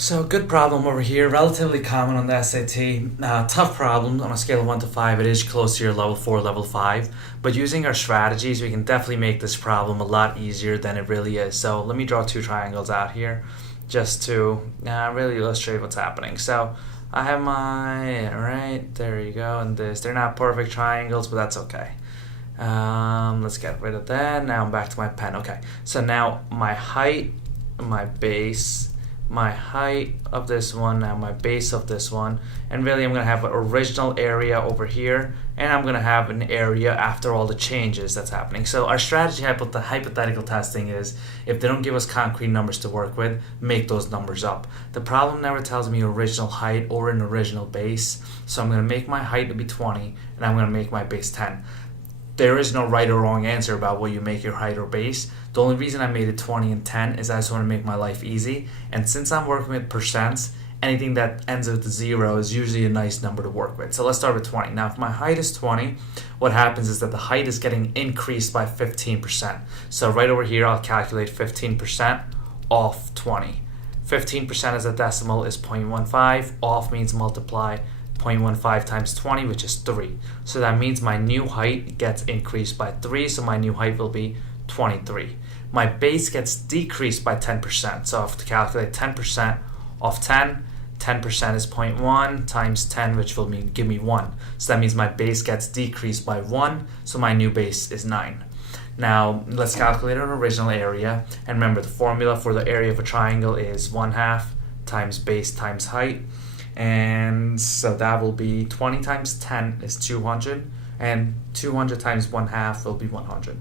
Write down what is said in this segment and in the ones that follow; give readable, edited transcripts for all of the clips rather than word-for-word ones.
So good problem over here, relatively common on the SAT. Tough problem on a scale of 1 to 5. It is close to your level 4, level 5. But using our strategies, we can definitely make this problem a lot easier than it really is. So let me draw two triangles out here just to really illustrate what's happening. So I have right, there you go, and this. They're not perfect triangles, but that's okay. Let's get rid of that. Now I'm back to my pen. Okay, so now my height, my base, my height of this one, now my base of this one, and really I'm going to have an original area over here, and I'm going to have an area after all the changes that's happening. So our strategy hypothetical testing is, if they don't give us concrete numbers to work with, make those numbers up. The problem never tells me original height or an original base, so I'm going to make my height to be 20, and I'm going to make my base 10. There is no right or wrong answer about what you make your height or base. The only reason I made it 20 and 10 is I just want to make my life easy. And since I'm working with percents, anything that ends with a 0 is usually a nice number to work with. So let's start with 20. Now, if my height is 20, what happens is that the height is getting increased by 15%. So right over here, I'll calculate 15% off 20. 15% as a decimal is 0.15. Off means multiply 0.15 times 20, which is 3. So that means my new height gets increased by 3, so my new height will be 23. My base gets decreased by 10%, so I have to calculate 10% off 10. 10% is 0.1 times 10, which will give me 1. So that means my base gets decreased by 1, so my new base is 9. Now, let's calculate an original area. And remember, the formula for the area of a triangle is 1/2 times base times height. And so that will be 20 times 10 is 200, and 200 times 1/2 will be 100.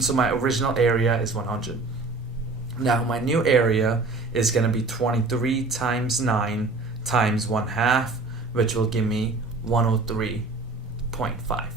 So my original area is 100. Now my new area is going to be 23 times 9 times 1/2, which will give me 103.5.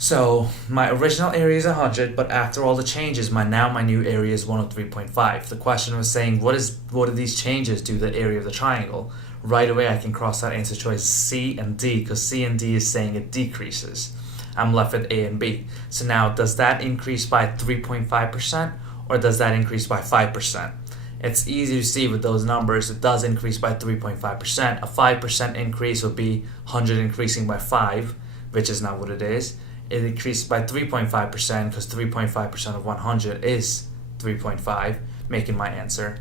So my original area is 100, but after all the changes, my new area is 103.5. The question was saying, what do these changes do to the area of the triangle? Right away, I can cross out answer choice C and D, because C and D is saying it decreases. I'm left with A and B. So now, does that increase by 3.5%, or does that increase by 5%? It's easy to see with those numbers. It does increase by 3.5%. A 5% increase would be 100 increasing by 5, which is not what it is. It increased by 3.5% because 3.5% of 100 is 3.5, making my answer